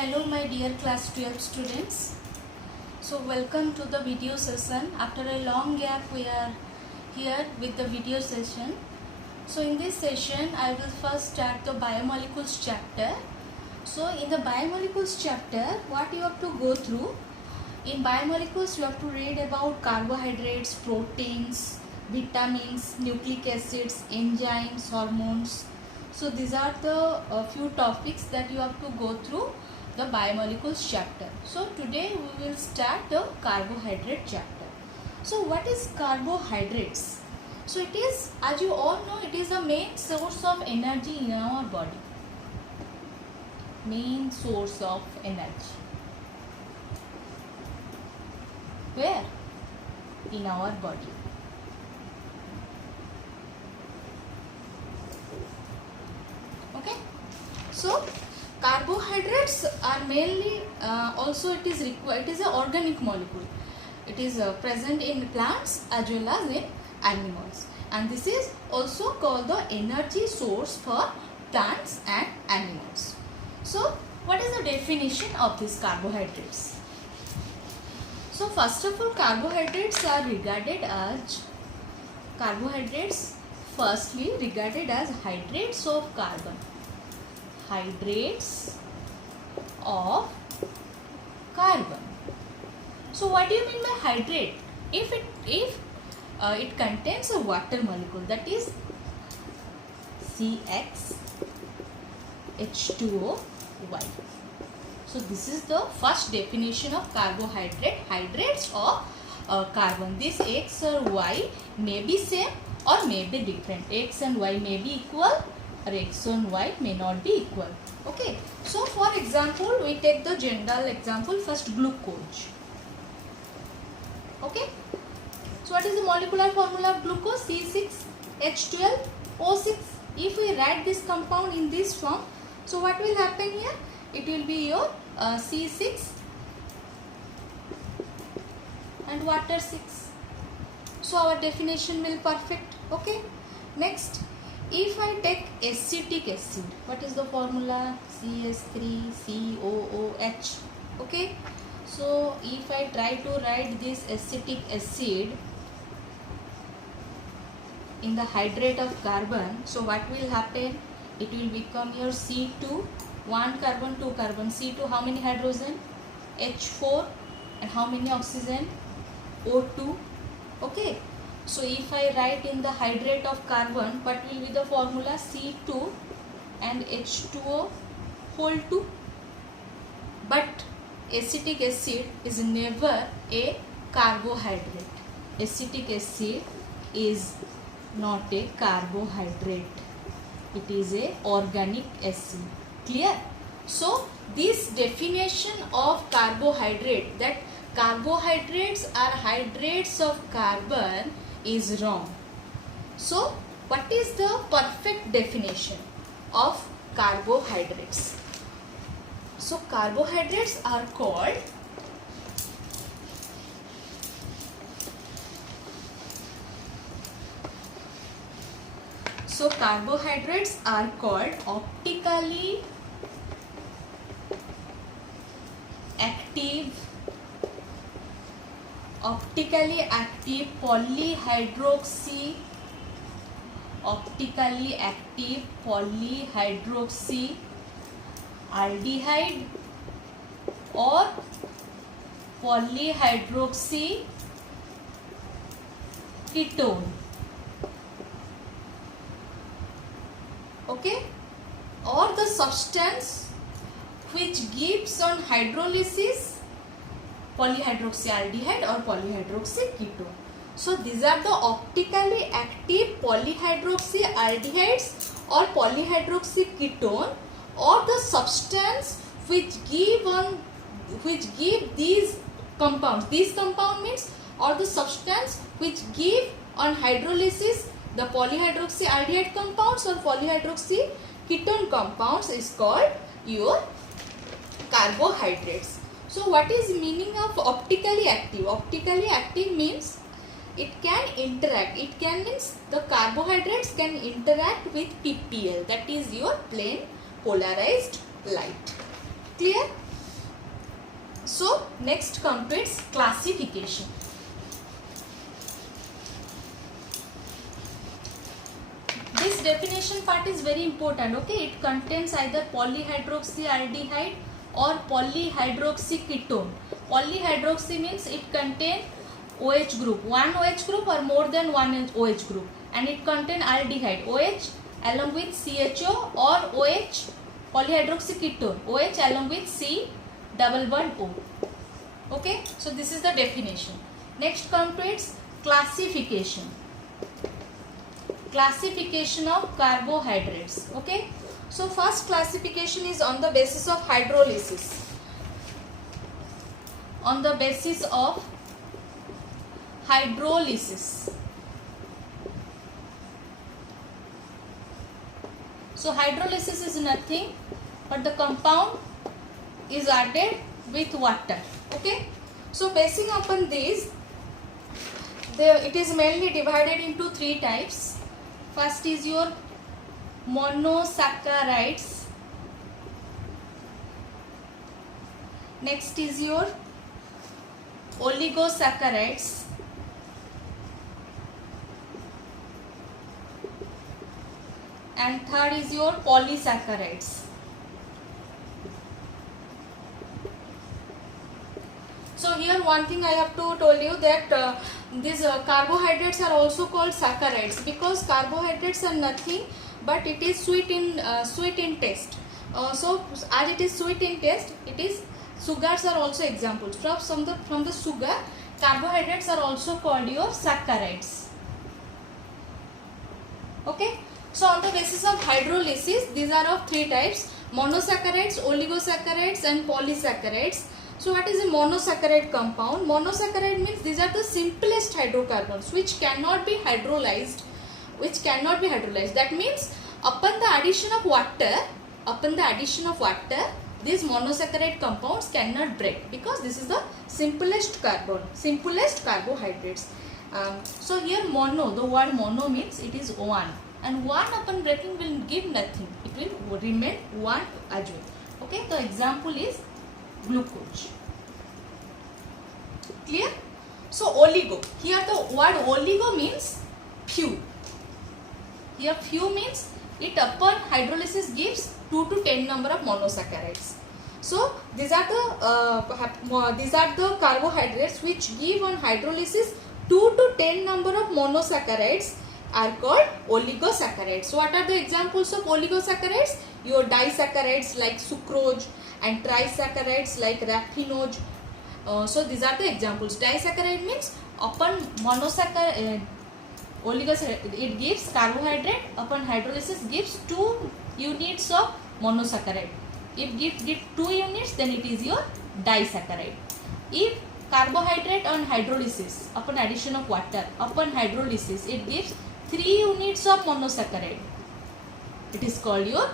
Hello my dear class 12 students. So welcome to the video session. After a long gap we are here with the video session. So in this session I will first start the biomolecules chapter. So in the biomolecules chapter what you have to go through, in biomolecules you have to read about carbohydrates, proteins, vitamins, nucleic acids, enzymes, hormones. So these are the few topics that you have to go through the biomolecules chapter. So today we will start the carbohydrate chapter. So what is carbohydrates? So it is, as you all know, it is the main source of energy in our body. Main source of energy. Where? In our body. Okay. So carbohydrates are mainly also it is required. It is an organic molecule. It is present in plants as well as in animals, and this is also called the energy source for plants and animals. So what is the definition of these carbohydrates? So first of all, carbohydrates are regarded as firstly regarded as hydrates of carbon. Hydrates of carbon. So what do you mean by hydrate? If it contains a water molecule, that is CxH2O(Y). So this is the first definition of carbohydrate, hydrates of carbon. This X or Y may be same or may be different. X and Y may be equal or X and Y may not be equal. Okay. So for example, we take the general example first, glucose. Okay. So what is the molecular formula of glucose? C6H12O6. If we write this compound in this form, so what will happen here? It will be your C6 and water 6. So our definition will perfect. Okay. Next, if I take acetic acid, what is the formula? CS3COOH. Okay. So if I try to write this acetic acid in the hydrate of carbon, so what will happen? It will become your C2, 1 carbon, 2 carbon. C2, how many hydrogen? H4, and how many oxygen? O2. Okay. So if I write in the hydrate of carbon, what will be the formula? C2 and H2O whole 2. But acetic acid is never a carbohydrate. Acetic acid is not a carbohydrate. It is a organic acid. Clear? So this definition of carbohydrate, that carbohydrates are hydrates of carbon, is wrong. So what is the perfect definition of carbohydrates? So carbohydrates are called optically active polyhydroxy aldehyde or polyhydroxy ketone. Okay, or the substance which gives on hydrolysis polyhydroxyaldehyde or polyhydroxy ketone. So these are the optically active polyhydroxyaldehydes or polyhydroxy ketone, or the substance which give these compounds. These compound means, or the substance which give on hydrolysis the polyhydroxyaldehyde compounds or polyhydroxy ketone compounds is called your carbohydrates. So what is meaning of optically active? Optically active means it can interact. It can means the carbohydrates can interact with PPL, that is your plain polarized light. Clear? So next comes to its classification. This definition part is very important. Okay, it contains either polyhydroxyaldehyde or polyhydroxyketone. Polyhydroxy means it contains OH group, one OH group or more than one OH group, and it contains aldehyde OH along with CHO, or OH polyhydroxyketone OH along with C double bond O. Okay, so this is the definition. Next comes to its classification. Classification of carbohydrates. Okay, so first classification is on the basis of hydrolysis. On the basis of hydrolysis. So hydrolysis is nothing but the compound is added with water. Okay, so basing upon this, it is mainly divided into three types. First is your monosaccharides. Next is your oligosaccharides. And third is your polysaccharides. So here one thing I have to tell you that these carbohydrates are also called saccharides, because carbohydrates are nothing but it is sweet in taste. So as it is sweet in taste, it is sugars are also examples. From the sugar, carbohydrates are also called your saccharides. Okay. So on the basis of hydrolysis, these are of three types: monosaccharides, oligosaccharides and polysaccharides. So what is a monosaccharide compound? Monosaccharide means these are the simplest hydrocarbons which cannot be hydrolyzed. That means upon the addition of water, these monosaccharide compounds cannot break, because this is the simplest carbohydrates. So here mono, the word mono means it is one, and one upon breaking will give nothing. It will remain one as well. Okay, the example is glucose. Clear? So oligo, here the word oligo means few. Here few means it upon hydrolysis gives 2 to 10 number of monosaccharides. So these are the carbohydrates which give on hydrolysis 2 to 10 number of monosaccharides are called oligosaccharides. What are the examples of oligosaccharides? Your disaccharides like sucrose and trisaccharides like raffinose. So these are the examples. Disaccharide means upon monosaccharide, oligosaccharide, it gives carbohydrate, upon hydrolysis gives 2 units of monosaccharide. If give 2 units, then it is your disaccharide. If carbohydrate on hydrolysis, upon addition of water, upon hydrolysis it gives 3 units of monosaccharide, it is called your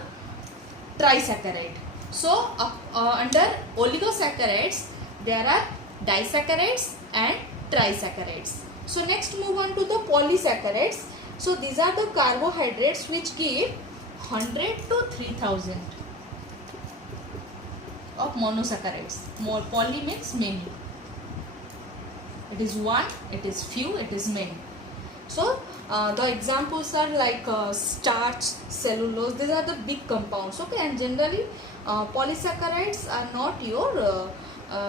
trisaccharide. So under oligosaccharides there are disaccharides and trisaccharides. So next move on to the polysaccharides. So these are the carbohydrates which give 100 to 3000 of monosaccharides. More poly means many. It is one, it is few, it is many. So the examples are like starch, cellulose. These are the big compounds. Okay, and generally polysaccharides are not your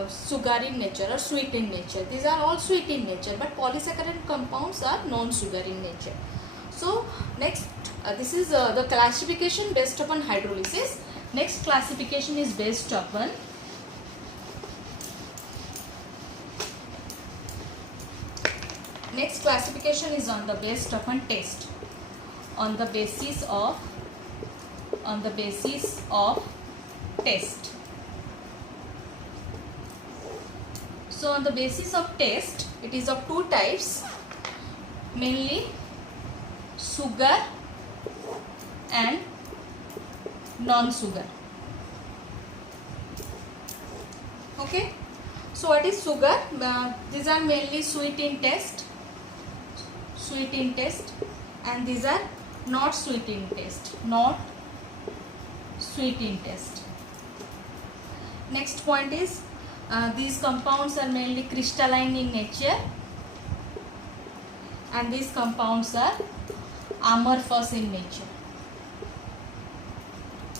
sugar in nature or sweet in nature. These are all sweet in nature, but polysaccharide compounds are non-sugar in nature. So next, this is the classification based upon hydrolysis. Next classification is based upon on the based upon taste. On the basis of taste. So on the basis of taste, it is of 2 types, mainly sugar and non-sugar. Okay. So what is sugar? These are mainly sweet in taste, and these are not sweet in taste, Next point is These compounds are mainly crystalline in nature, and these compounds are amorphous in nature.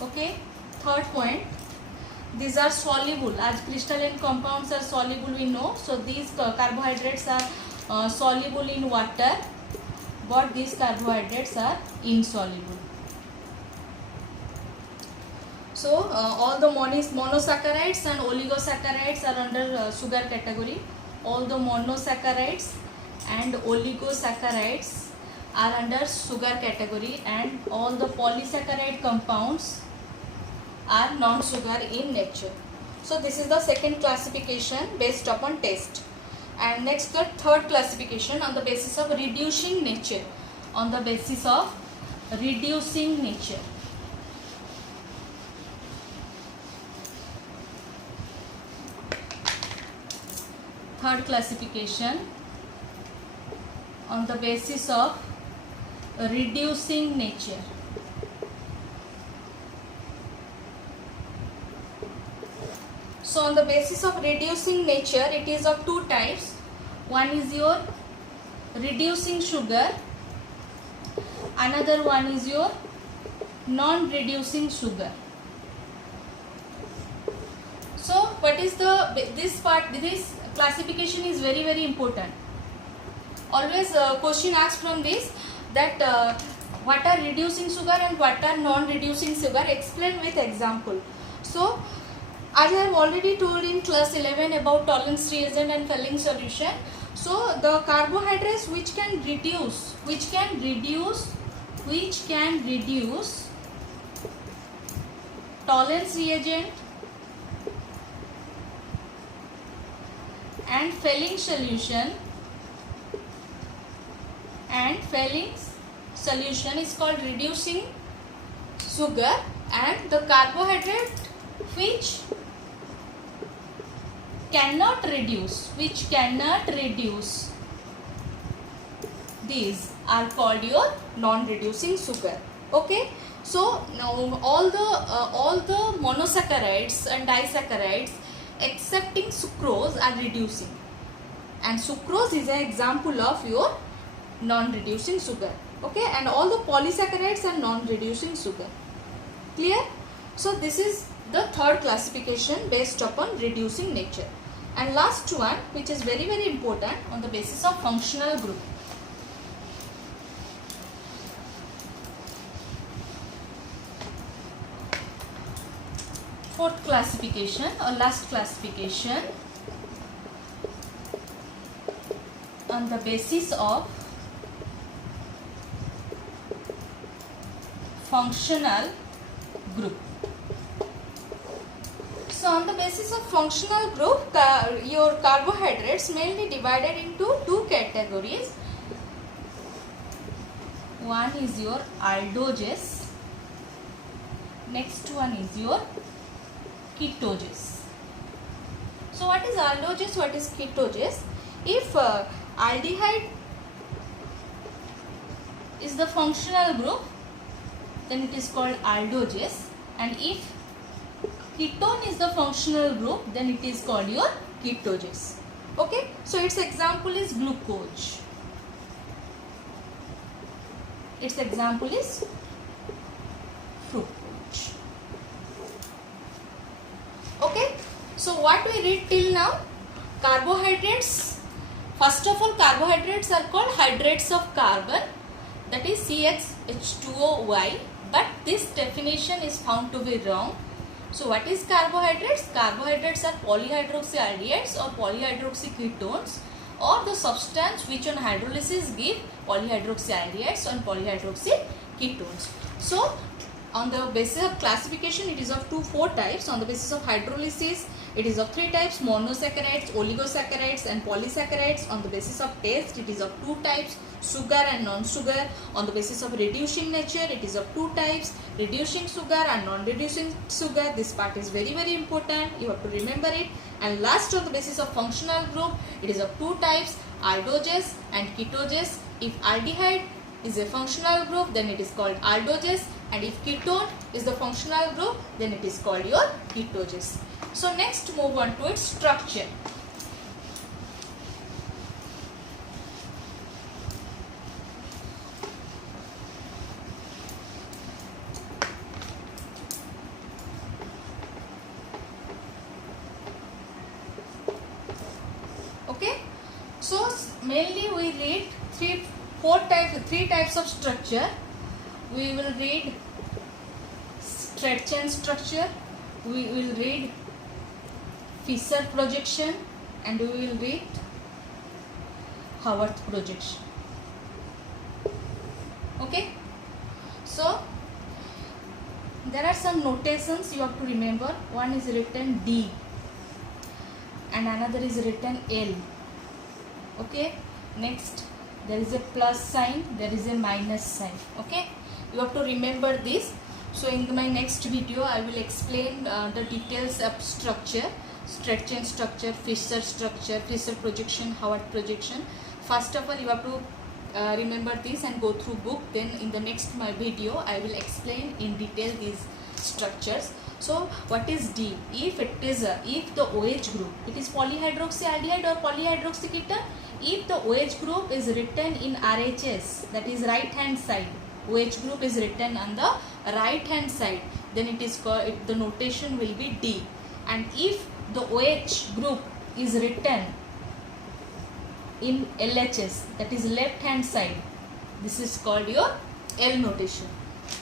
Okay, third point, these are soluble. As crystalline compounds are soluble, we know. So these carbohydrates are soluble in water, but these carbohydrates are insoluble. So all the monosaccharides and oligosaccharides are under sugar category. All the monosaccharides and oligosaccharides are under sugar category, and all the polysaccharide compounds are non-sugar in nature. So this is the second classification based upon taste. And next, the third classification on the basis of reducing nature. On the basis of reducing nature. Third classification on the basis of reducing nature. So on the basis of reducing nature, it is of two types. One is your reducing sugar, another one is your non-reducing sugar. So what is this classification is very important. Always question asked from this, that what are reducing sugar and what are non-reducing sugar, explain with example. So as I have already told in class 11 about Tollens reagent and Fehling solution. So the carbohydrates which can reduce Tollens reagent and Fehling solution is called reducing sugar, and the carbohydrate which cannot reduce, these are called your non-reducing sugar. Okay, so now all the monosaccharides and disaccharides excepting sucrose are reducing, and sucrose is an example of your non-reducing sugar. Okay, and all the polysaccharides are non-reducing sugar. Clear? So this is the third classification based upon reducing nature. And last one, which is very important, on the basis of functional group. Fourth classification or last classification on the basis of functional group. So on the basis of functional group, your carbohydrates mainly divided into two categories. One is your aldogens, next one is your ketogens. So what is aldogens, what is ketogens? If aldehyde is the functional group, then it is called aldogens, and if ketone is the functional group, then it is called your ketogens. Okay, so its example is glucose. Its example is fructose. Okay, so what we read till now? Carbohydrates. First of all, carbohydrates are called hydrates of carbon, that is CxH2OY, but this definition is found to be wrong. So what is carbohydrates? Carbohydrates are polyhydroxyaldehydes or polyhydroxyketones, or the substance which on hydrolysis give polyhydroxyaldehydes and polyhydroxyketones. So on the basis of classification, it is of four types. On the basis of hydrolysis, it is of three types: monosaccharides, oligosaccharides and polysaccharides. On the basis of taste, it is of two types: sugar and non-sugar. On the basis of reducing nature, it is of two types: reducing sugar and non-reducing sugar. This part is very important, you have to remember it. And last, on the basis of functional group, it is of two types: aldogens and ketogens. If aldehyde is a functional group, then it is called aldogens, and if ketone is the functional group, then it is called your ketogens. So next move on to its structure. Okay, so mainly we read three types of structure. We will read stretch structure, we will read Fisher projection, and we will read Haworth projection. Okay, so there are some notations you have to remember. One is written D and another is written L. Okay, next there is a plus sign, there is a minus sign. Okay, you have to remember this. So in my next video I will explain the details of structure, stretch and structure, Fisher structure, Fisher projection, Haworth projection. First of all you have to remember this and go through book. Then in the next my video I will explain in detail these structures. So what is D? If it is if the OH group, it is polyhydroxyaldehyde or polyhydroxy keton. If the OH group is written in RHS, that is right hand side, OH group is written on the right hand side, then it is called, the notation will be D. And if the OH group is written in LHS, that is left hand side, this is called your L notation.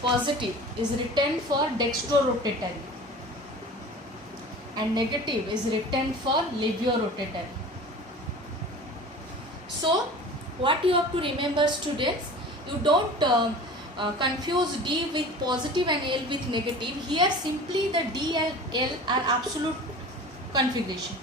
Positive is written for dextrorotatory and negative is written for levorotatory. So what you have to remember, students, you don't confuse D with positive and L with negative. Here simply the D and L are absolute configuration.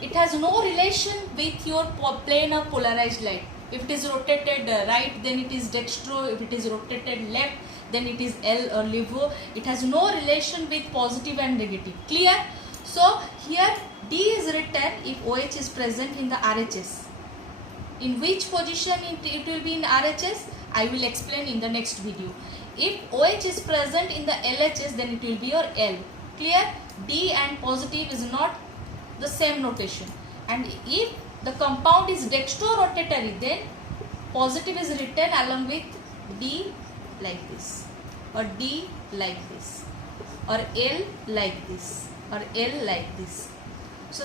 It has no relation with your plane of polarized light. If it is rotated right, then it is dextro. If it is rotated left, then it is L or levo. It has no relation with positive and negative. Clear? So here D is written if OH is present in the RHS. In which position it will be in RHS, I will explain in the next video. If OH is present in the LHS, then it will be your L. Clear? D and positive is not the same notation. And if the compound is dextrorotatory, then positive is written along with D like this, or D like this, or L like this, or L like this. So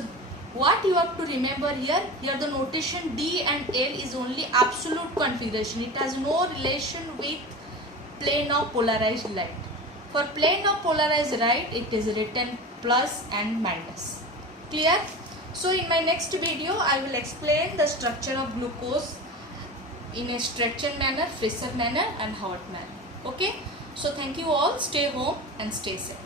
what you have to remember here the notation D and L is only absolute configuration. It has no relation with plane of polarized light. For plane of polarized light, it is written plus and minus. Clear? So in my next video I will explain the structure of glucose in a stretched manner, Fisher manner and Haworth manner. Okay, so thank you all. Stay home and stay safe.